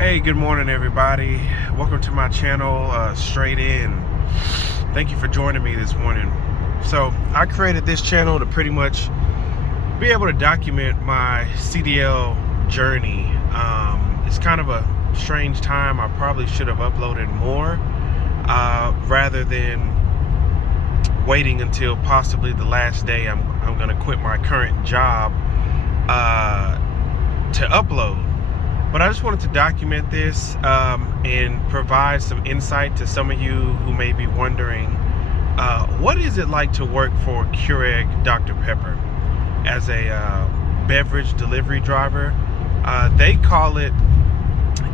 Hey, good morning, everybody. Welcome to my channel, Straight In. Thank you for joining me this morning. So, I created this channel to pretty much be able to document my CDL journey. It's kind of a strange time. I probably should have uploaded more rather than waiting until possibly the last day I'm going to quit my current job to upload. But I just wanted to document this and provide some insight to some of you who may be wondering, what is it like to work for Keurig Dr. Pepper as a beverage delivery driver? They call it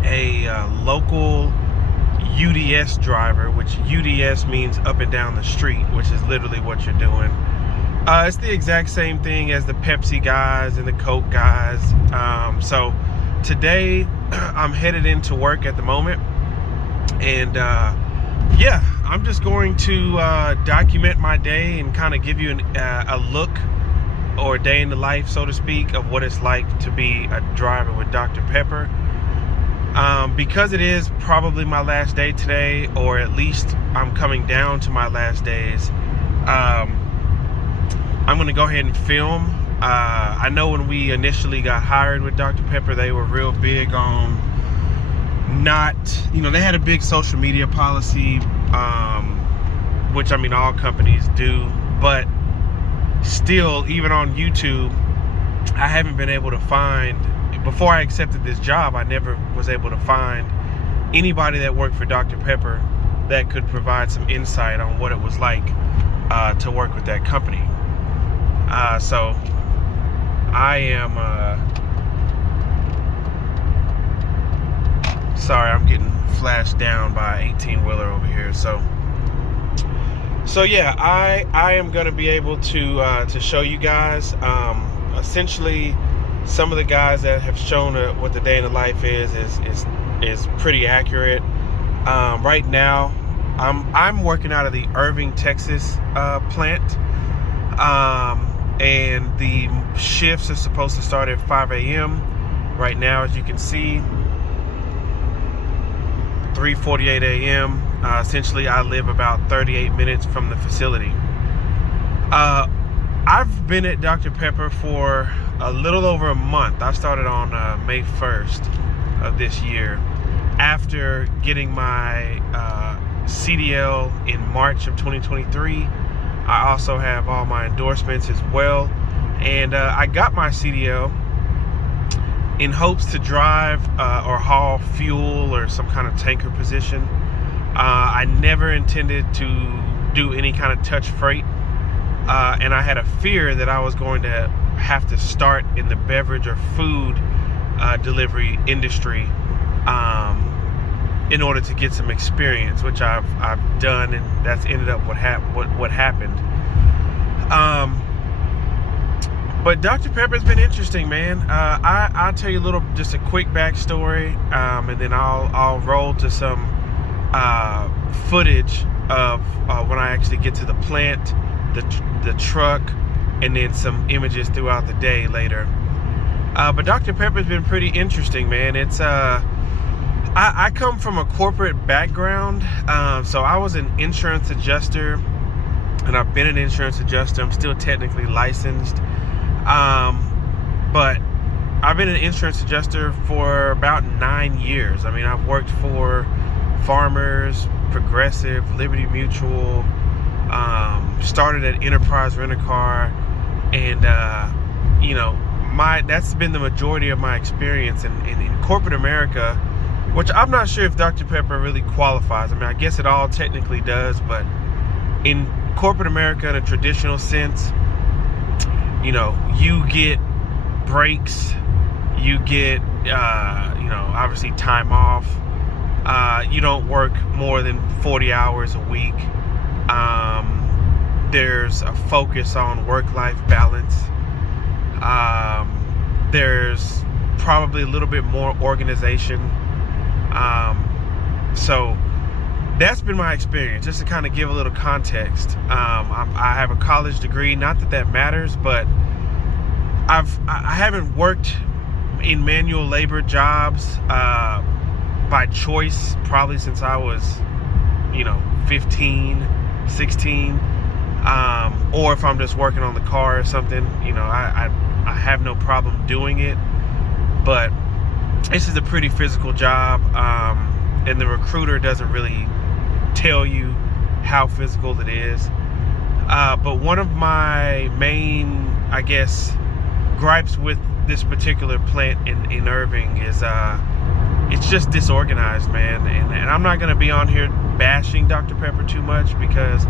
a local UDS driver, which UDS means up and down the street, which is literally what you're doing. It's the exact same thing as the Pepsi guys and the Coke guys. So today I'm headed into work at the moment, and yeah, I'm just going to document my day and kind of give you a look or a day in the life, so to speak, of what it's like to be a driver with Dr. Pepper. Because it is probably my last day today, or at least I'm coming down to my last days, I'm going to go ahead and film. I know when we initially got hired with Dr. Pepper, they were real big on they had a big social media policy, which, I mean, all companies do, but still, even on YouTube, I haven't been able to find, before I accepted this job, I never was able to find anybody that worked for Dr. Pepper that could provide some insight on what it was like to work with that company. So I am sorry, I'm getting flashed down by an 18-wheeler over here. So yeah, I am going to be able to show you guys essentially some of the guys that have shown what the day in the life is pretty accurate. Right now, I'm working out of the Irving, Texas plant, and the shifts are supposed to start at 5 a.m. Right now, as you can see, 3:48 a.m. Essentially, I live about 38 minutes from the facility. I've been at Dr. Pepper for a little over a month. I started on May 1st of this year, after getting my CDL in March of 2023. I also have all my endorsements as well, and I got my CDL in hopes to drive or haul fuel or some kind of tanker position. I never intended to do any kind of touch freight, and I had a fear that I was going to have to start in the beverage or food delivery industry in order to get some experience, which I've done, and that's ended up what happened. But Dr. Pepper's been interesting, man. I'll tell you just a quick backstory, and then I'll roll to some footage of when I actually get to the plant, the truck, and then some images throughout the day later. But Dr. Pepper's been pretty interesting, man. It's I come from a corporate background, so I was an insurance adjuster, and I've been an insurance adjuster. I'm still technically licensed, but I've been an insurance adjuster for about 9 years. I mean, I've worked for Farmers, Progressive, Liberty Mutual, started at Enterprise Rent-A-Car, and that's been the majority of my experience in corporate America, which I'm not sure if Dr. Pepper really qualifies. I mean, I guess it all technically does, but in corporate America, in a traditional sense, you get breaks, you get, obviously time off. You don't work more than 40 hours a week. There's a focus on work-life balance. There's probably a little bit more organization. So that's been my experience, just to kind of give a little context. I have a college degree, not that matters, but I haven't worked in manual labor jobs by choice, probably since I was, 15, 16. Or if I'm just working on the car or something, I have no problem doing it. But this is a pretty physical job, and the recruiter doesn't really tell you how physical it is. But one of my main, I guess, gripes with this particular plant in Irving is it's just disorganized, man. And I'm not going to be on here bashing Dr. Pepper too much, because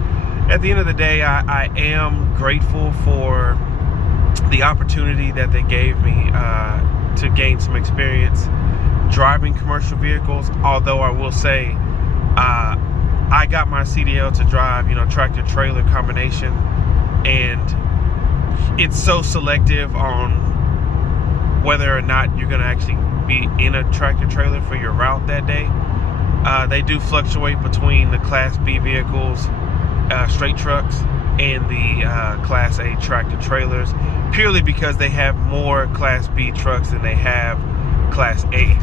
at the end of the day, I am grateful for the opportunity that they gave me to gain some experience driving commercial vehicles. Although I will say, I got my CDL to drive, tractor trailer combination, and it's so selective on whether or not you're going to actually be in a tractor trailer for your route that day. They do fluctuate between the Class B vehicles, straight trucks, and the Class A tractor trailers, purely because they have more Class B trucks than they have Class A.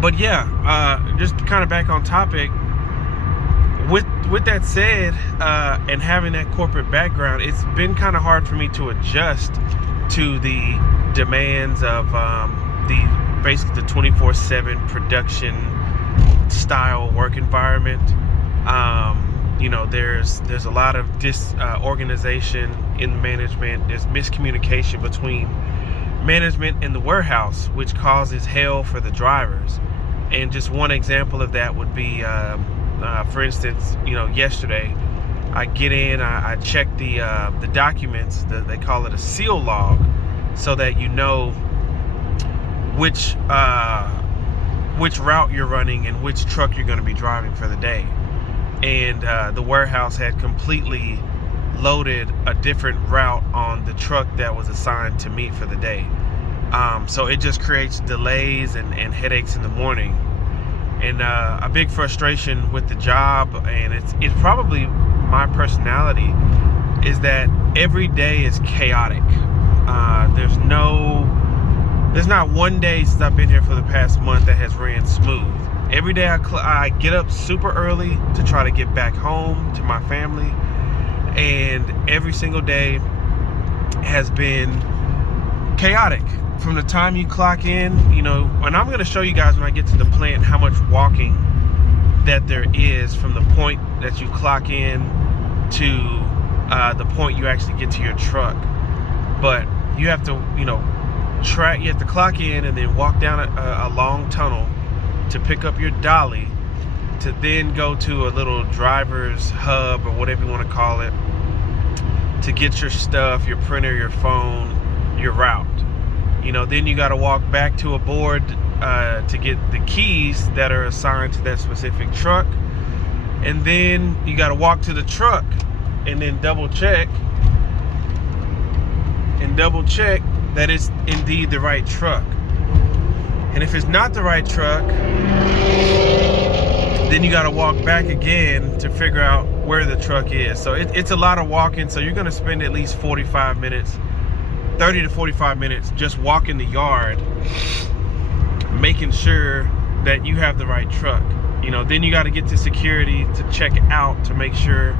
But yeah, just kind of back on topic. With that said, and having that corporate background, it's been kind of hard for me to adjust to the demands of basically the 24/7 production style work environment. There's a lot of disorganization in management. There's miscommunication between management and the warehouse, which causes hell for the drivers. And just one example of that would be, for instance, yesterday I get in, I check the documents. They call it a seal log, so that you know which route you're running and which truck you're going to be driving for the day. And the warehouse had completely loaded a different route on the truck that was assigned to me for the day. So it just creates delays and headaches in the morning. And a big frustration with the job, and it's probably my personality, is that every day is chaotic. There's not one day since I've been here for the past month that has ran smooth. Every day I get up super early to try to get back home to my family, and every single day has been chaotic. From the time you clock in, and I'm going to show you guys when I get to the plant how much walking that there is from the point that you clock in to the point you actually get to your truck. But you have to, you have to clock in and then walk down a long tunnel to pick up your dolly, to then go to a little driver's hub or whatever you want to call it, to get your stuff, your printer, your phone, your route. Then you got to walk back to a board to get the keys that are assigned to that specific truck. And then you got to walk to the truck and then double check that it's indeed the right truck. And if it's not the right truck, then you got to walk back again to figure out where the truck is. So it's a lot of walking. So you're going to spend at least 45 minutes, 30 to 45 minutes just walking the yard, making sure that you have the right truck. Then you got to get to security to check it out, to make sure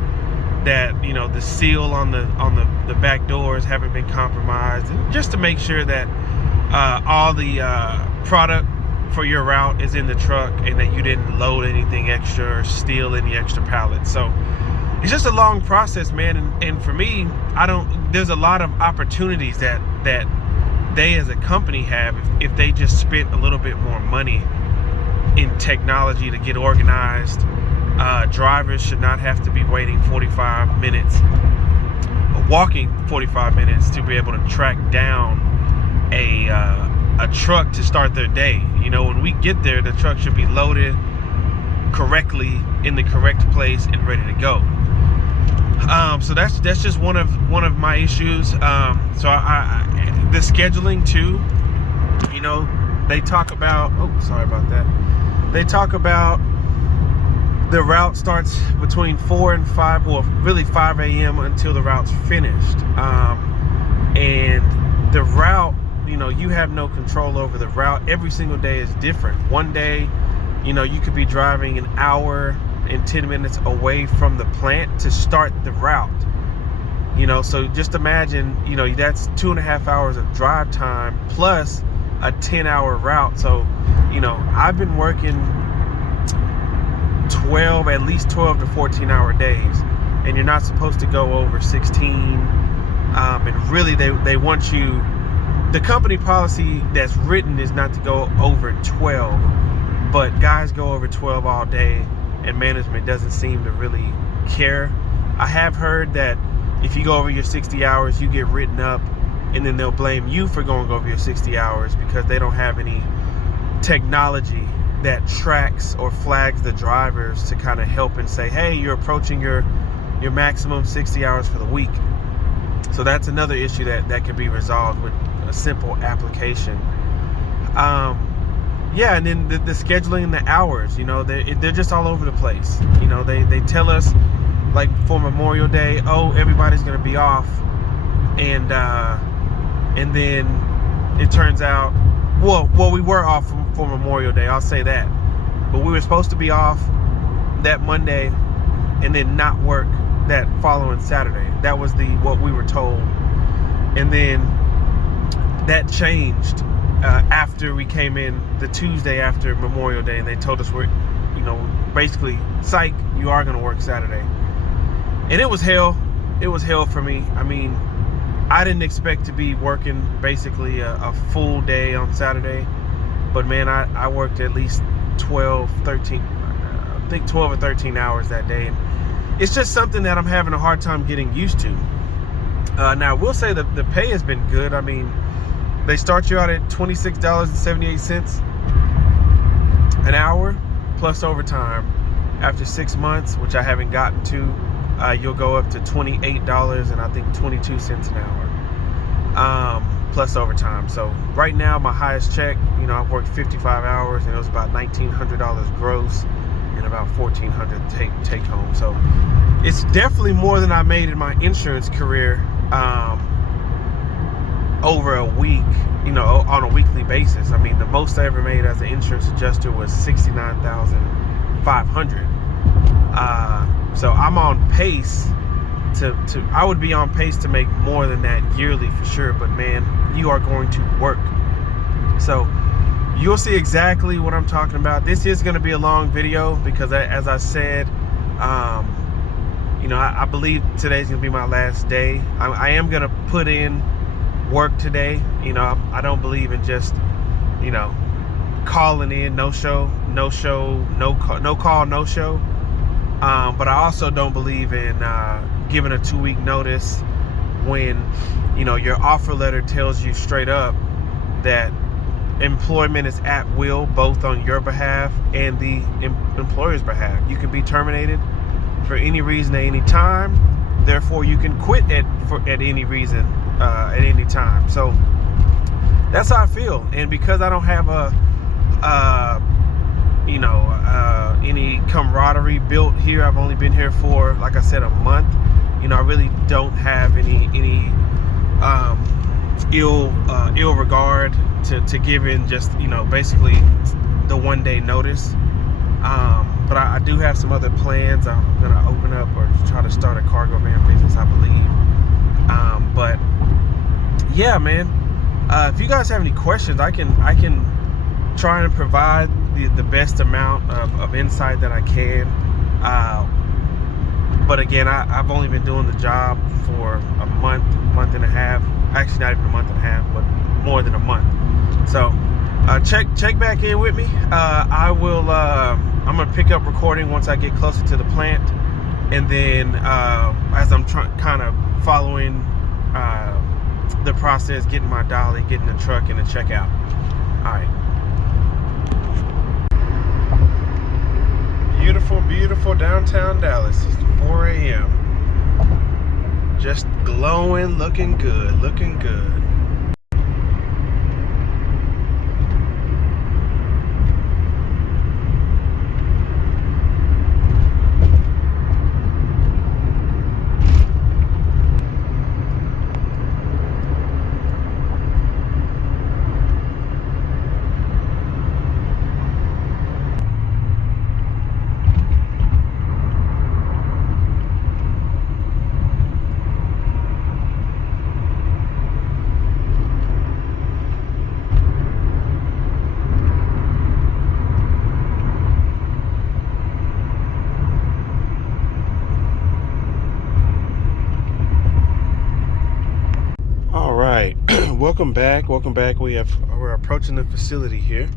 that the seal on the back doors haven't been compromised, and just to make sure that all the product for your route is in the truck, and that you didn't load anything extra or steal any extra pallets. So it's just a long process, man. And for me, there's a lot of opportunities that they as a company have if they just spent a little bit more money in technology to get organized. Drivers should not have to be waiting 45 minutes, walking 45 minutes to be able to track down a truck to start their day. When we get there, the truck should be loaded correctly in the correct place and ready to go. So that's just one of my issues. So the scheduling too. They talk about. Oh, sorry about that. They talk about the route starts between 4 and 5, or really 5 a.m. until the route's finished. And the route you have no control over the route. Every single day is different. One day, you could be driving an hour and 10 minutes away from the plant to start the route. So just imagine, that's 2.5 hours of drive time plus a 10-hour route. So, I've been working at least 12 to 14-hour days, and you're not supposed to go over 16. And really, they want you. The company policy that's written is not to go over 12, but guys go over 12 all day, and management doesn't seem to really care. I have heard that if you go over your 60 hours, you get written up, and then they'll blame you for going over your 60 hours because they don't have any technology that tracks or flags the drivers to kind of help and say, hey, you're approaching your maximum 60 hours for the week. So that's another issue that can be resolved with a simple application. And then the scheduling and the hours, they're just all over the place. They tell us, like for Memorial Day, oh, everybody's gonna be off, and then it turns out, well, we were off for Memorial Day, I'll say that, but we were supposed to be off that Monday and then not work that following Saturday. That was what we were told, and then that changed after we came in the Tuesday after Memorial Day, and they told us we're, basically, psych, you are gonna work Saturday. And it was hell. It was hell for me. I mean, I didn't expect to be working basically a full day on Saturday. But man, I worked at least 12 or 13 hours that day. And it's just something that I'm having a hard time getting used to. Now, I will say that the pay has been good. I mean, they start you out at $26.78 an hour plus overtime. After 6 months, which I haven't gotten to, you'll go up to $28 and I think 22 cents an hour, plus overtime. So right now, my highest check, I've worked 55 hours and it was about $1,900 gross and about $1,400 take home. So it's definitely more than I made in my insurance career over a week, on a weekly basis. I mean, the most I ever made as an insurance adjuster was $69,500. So I'm on pace I would be on pace to make more than that yearly for sure, but man, you are going to work. So you'll see exactly what I'm talking about. This is going to be a long video because as I said, I believe today's going to be my last day. I am going to put in work today. I don't believe in just, calling in, no call, no show. But I also don't believe in giving a 2-week notice when, your offer letter tells you straight up that employment is at will, both on your behalf and the employer's behalf. You can be terminated for any reason at any time. Therefore, you can quit at any reason at any time. So that's how I feel. And because I don't have any camaraderie built here, I've only been here for, like I said, a month. I really don't have any ill regard to give in just, basically the 1-day notice. But I do have some other plans. I'm going to open up or try to start a cargo van business, I believe. But yeah, man, if you guys have any questions, I can try and provide the best amount of insight that I can. But again, I've only been doing the job for a month and a half. Actually, not even a month and a half, but more than a month. So check back in with me. I will. I'm gonna pick up recording once I get closer to the plant, and then as I'm kind of following the process, getting my dolly, getting the truck, and the checkout. All right. Beautiful downtown Dallas. It's 4 a.m. Just glowing, looking good. welcome back. We're approaching the facility here.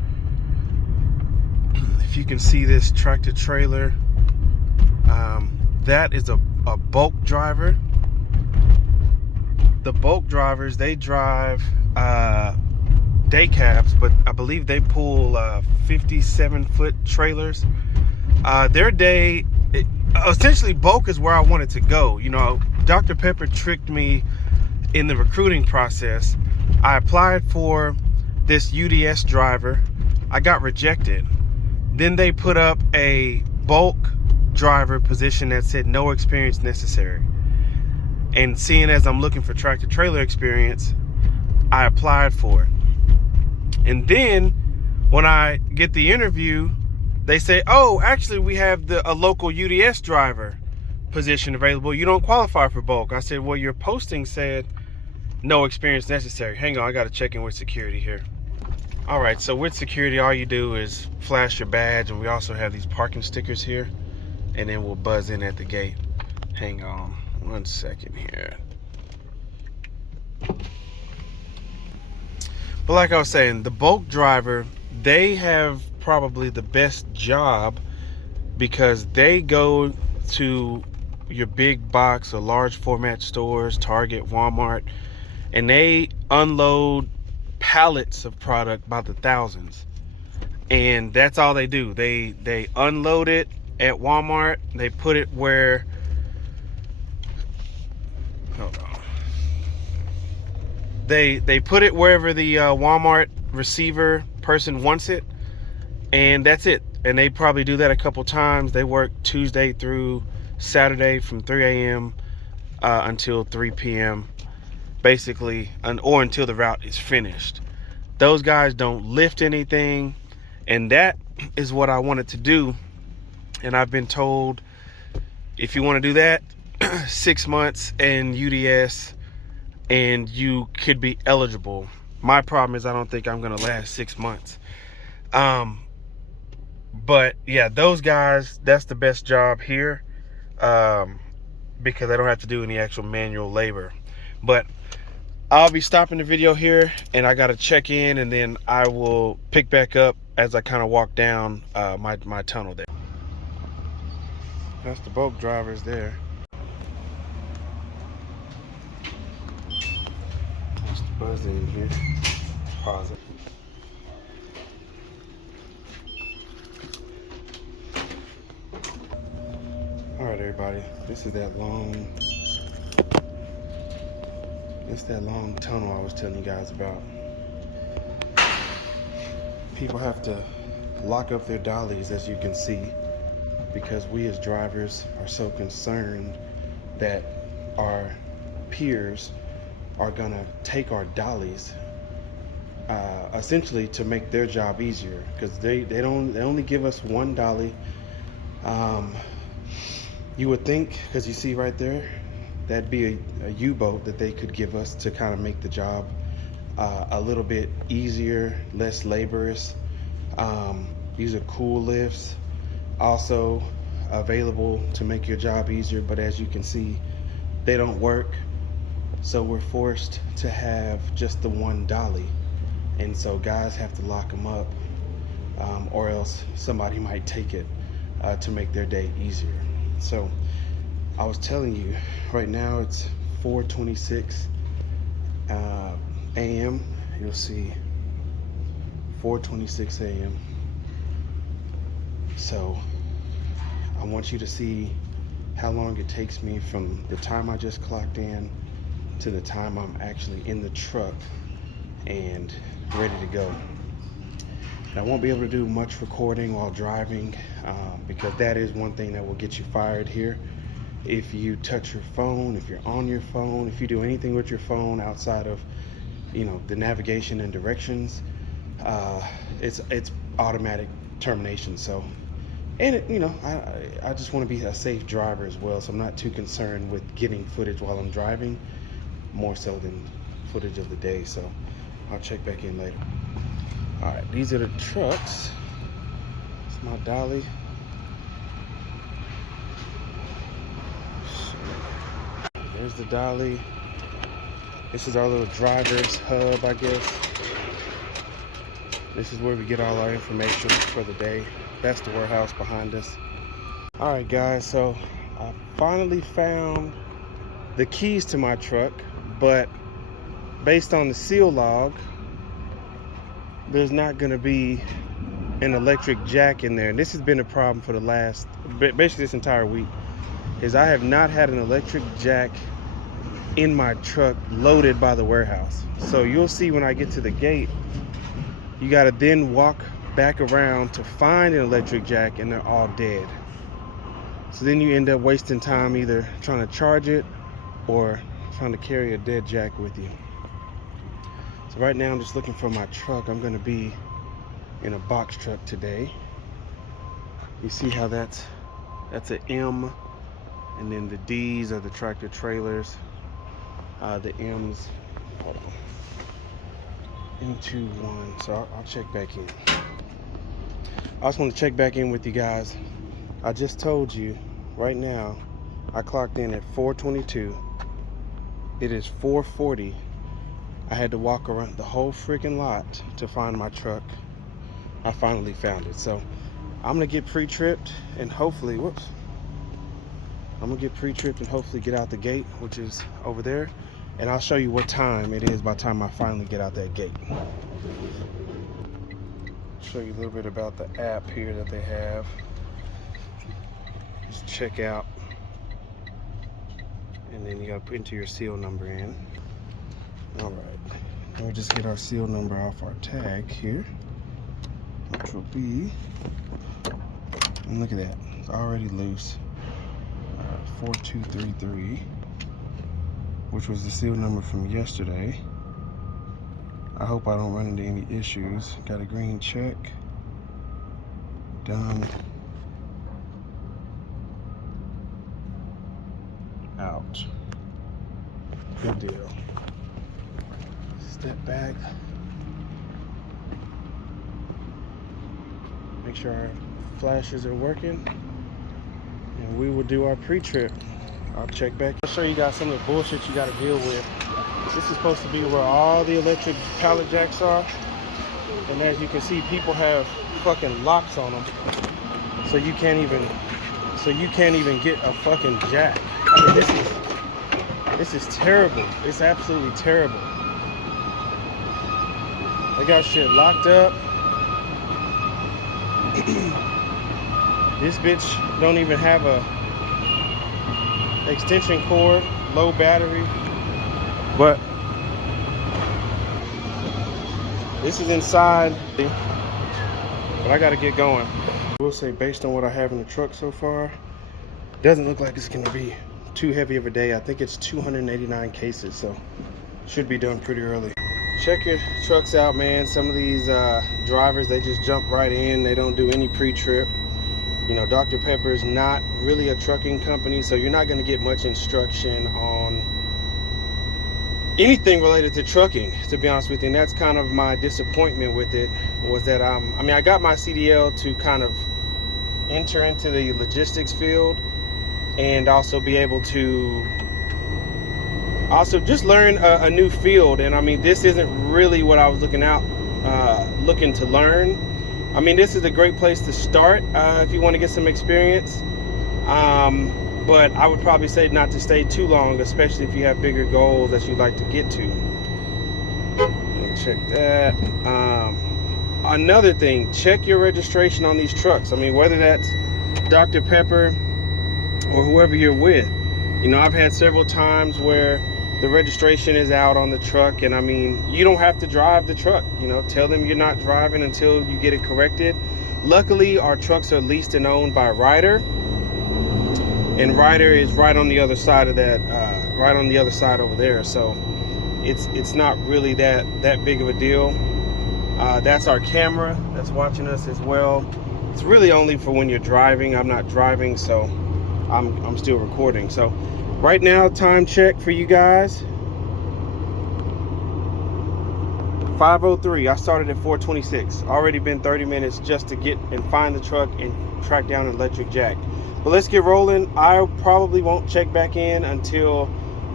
If you can see this tractor trailer, that is a bulk driver. The bulk drivers, they drive day cabs, but I believe they pull 57-foot trailers. Their day, essentially bulk is where I wanted to go. You know, Dr. Pepper tricked me in the recruiting process. I applied for this UDS driver. I got rejected. Then they put up a bulk driver position that said no experience necessary. And seeing as I'm looking for tractor trailer experience, I applied for it. And then when I get the interview, they say, oh, actually we have a local UDS driver position available. You don't qualify for bulk. I said, well, your posting said no experience necessary. Hang on, I got to check in with security here. All right, so with security, all you do is flash your badge, and we also have these parking stickers here, and then we'll buzz in at the gate. Hang on 1 second here. But like I was saying, the bulk driver, they have probably the best job because they go to your big box or large format stores, Target, Walmart, and they unload pallets of product by the thousands. And that's all they do. They unload it at Walmart. They put it where, hold on. They put it wherever the Walmart receiver person wants it, and that's it. And they probably do that a couple times. They work Tuesday through Saturday from 3 a.m. Until 3 p.m. basically, or until the route is finished. Those guys don't lift anything, and that is what I wanted to do. And I've been told, if you want to do that, 6 months and UDS, and you could be eligible. My problem is I don't think I'm gonna last 6 months. But yeah, those guys, that's the best job here, because I don't have to do any actual manual labor. But I'll be stopping the video here, and I gotta check in, and then I will pick back up as I kind of walk down my tunnel there. That's the bulk drivers there. That's the buzz in here. Pause it. All right, everybody. This is that long. It's that long tunnel I was telling you guys about. People have to lock up their dollies, as you can see, because we as drivers are so concerned that our peers are gonna take our dollies, essentially to make their job easier, because they only give us one dolly. You would think, because you see right there, that'd be a U-boat that they could give us to kind of make the job a little bit easier, less laborious. These are cool lifts, also available to make your job easier, but as you can see, they don't work. So we're forced to have just the one dolly. And so guys have to lock them up, or else somebody might take it to make their day easier. So I was telling you, right now it's 4:26 a.m. You'll see 4:26 a.m. So I want you to see how long it takes me from the time I just clocked in to the time I'm actually in the truck and ready to go. And I won't be able to do much recording while driving, because that is one thing that will get you fired here. If you touch your phone, if you're on your phone, if you do anything with your phone outside of, you know, the navigation and directions, it's automatic termination. So, and it, you know, I just want to be a safe driver as well, so I'm not too concerned with getting footage while I'm driving, more so than footage of the day. So I'll check back in later. All right, these are the trucks. It's my dolly. There's the dolly. This is our little driver's hub, I guess. This is where we get all our information for the day. That's the warehouse behind us. All right, guys, so I finally found the keys to my truck, but based on the seal log, there's not gonna be an electric jack in there. And this has been a problem for the last, basically this entire week, is I have not had an electric jack in my truck loaded by the warehouse. So you'll see when I get to the gate, you gotta then walk back around to find an electric jack, and they're all dead. So then you end up wasting time either trying to charge it or trying to carry a dead jack with you. So right now I'm just looking for my truck. I'm gonna be in a box truck today. You see how that's an M, and then the D's are the tractor trailers. The M's, hold on, into one. So I'll check back in. I just want to check back in with you guys. I just told you right now I clocked in at 4:22. It is 4:40. I had to walk around the whole freaking lot to find my truck. I finally found it. So I'm gonna get pre-tripped and hopefully, I'm gonna get pre-tripped and hopefully get out the gate, which is over there. And I'll show you what time it is by the time I finally get out that gate. Show you a little bit about the app here that they have. Just check out, and then you gotta put into your seal number in. All right, let me just get our seal number off our tag here, which will be, and look at that, it's already loose. 4233, which was the seal number from yesterday. I hope I don't run into any issues. Got a green check. Done. Out. Good deal. Step back. Make sure our flashes are working. And we will do our pre-trip. I'll check back. I'll show you guys some of the bullshit you gotta deal with. This is supposed to be where all the electric pallet jacks are. And as you can see, people have fucking locks on them. So you can't even get a fucking jack. I mean, this is terrible. It's absolutely terrible. They got shit locked up. This bitch don't even have a extension cord, low battery. But this is inside, but I gotta get going. I will say, based on what I have in the truck so far, doesn't look like it's gonna be too heavy of a day. I think it's 289 cases, so should be done pretty early. Check your trucks out, man. Some of these drivers, they just jump right in. They don't do any pre-trip. You know, Dr. Pepper is not really a trucking company, so you're not gonna get much instruction on anything related to trucking, to be honest with you. And that's kind of my disappointment with it, was that I mean, I got my CDL to kind of enter into the logistics field and also be able to also just learn a new field. And I mean, this isn't really what I was looking to learn. I mean, this is a great place to start if you want to get some experience. But I would probably say not to stay too long, especially if you have bigger goals that you'd like to get to. Check that. Another thing, check your registration on these trucks. I mean, whether that's Dr. Pepper or whoever you're with. You know, I've had several times where the registration is out on the truck, and I mean, you don't have to drive the truck. You know, tell them you're not driving until you get it corrected. Luckily, our trucks are leased and owned by Ryder. And Ryder is right on the other side of that, right on the other side over there. So it's not really that big of a deal. That's our camera that's watching us as well. It's really only for when you're driving. I'm not driving, so I'm still recording. So right now, time check for you guys. 5:03. I started at 4:26. Already been 30 minutes just to get and find the truck and track down an electric jack. But let's get rolling. I probably won't check back in until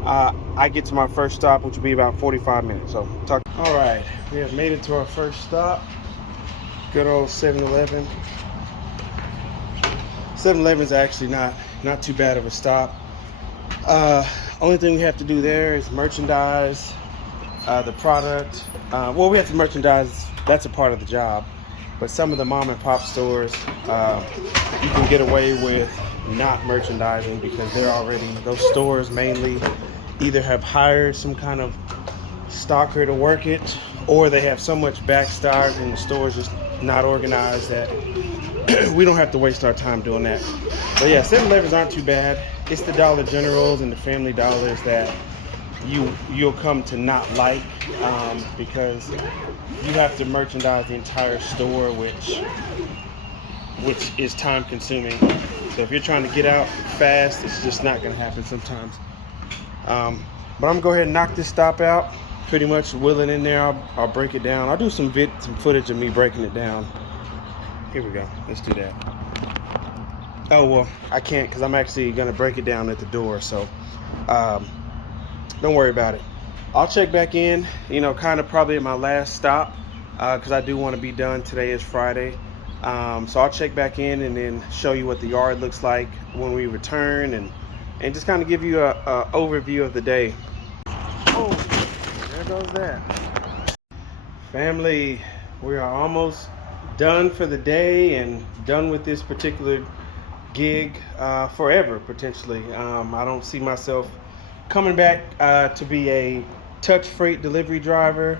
I get to my first stop, which will be about 45 minutes. So talk. All right, we have made it to our first stop. Good old 7-Eleven. 7-Eleven is actually not too bad of a stop. Only thing we have to do there is merchandise the product. Well, we have to merchandise. That's a part of the job. But some of the mom and pop stores, you can get away with not merchandising because they're already, those stores mainly either have hired some kind of stalker to work it, or they have so much backstock and the store's just not organized that we don't have to waste our time doing that. But yeah, 7-Elevens aren't too bad. It's the Dollar Generals and the Family Dollars that you'll come to not like, because you have to merchandise the entire store, which is time consuming. So if you're trying to get out fast, it's just not going to happen sometimes. But I'm gonna go ahead and knock this stop out. Pretty much willing in there. I'll break it down. I'll do some footage of me breaking it down. Here we go. Let's do that. Oh well, I can't because I'm actually gonna break it down at the door. So don't worry about it. I'll check back in. Kind of probably at my last stop because I do want to be done. Today is Friday. So I'll check back in and then show you what the yard looks like when we return, and just kind of give you a overview of the day. Oh, there goes that. Family, we are almost done for the day and done with this particular gig forever, potentially. I don't see myself coming back to be a touch freight delivery driver.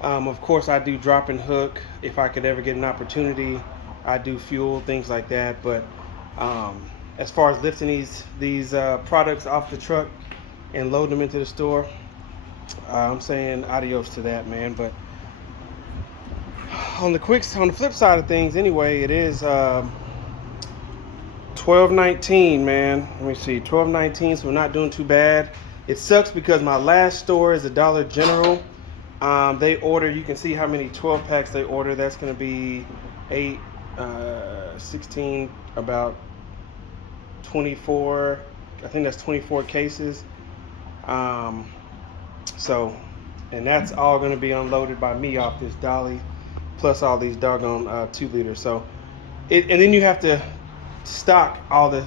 Of course, I do drop and hook if I could ever get an opportunity. I do fuel, things like that. But as far as lifting these products off the truck and loading them into the store, I'm saying adios to that, man. But on the flip side of things, anyway, it is 12:19, man. Let me see, 12:19. So we're not doing too bad. It sucks because my last store is a Dollar General. They order, you can see how many 12 packs they order. That's going to be 8, 16, about 24. I think that's 24 cases. So, and that's all going to be unloaded by me off this dolly, plus all these doggone 2-liters. So, and then you have to stock all the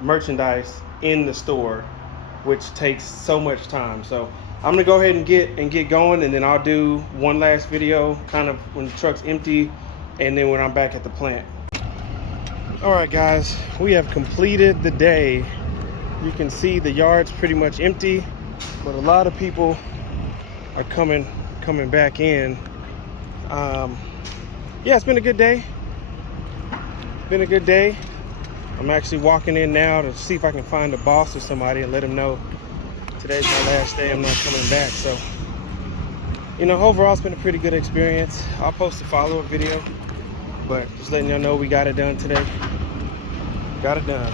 merchandise in the store, which takes so much time. So I'm gonna go ahead and get going, and then I'll do one last video kind of when the truck's empty and then when I'm back at the plant. All right guys, we have completed the day. You can see the yard's pretty much empty, but a lot of people are coming back in. Yeah, it's been a good day. Been a good day. I'm actually walking in now to see if I can find a boss or somebody and let them know today's my last day. I'm not coming back. So, overall it's been a pretty good experience. I'll post a follow-up video, but just letting y'all know we got it done today. Got it done.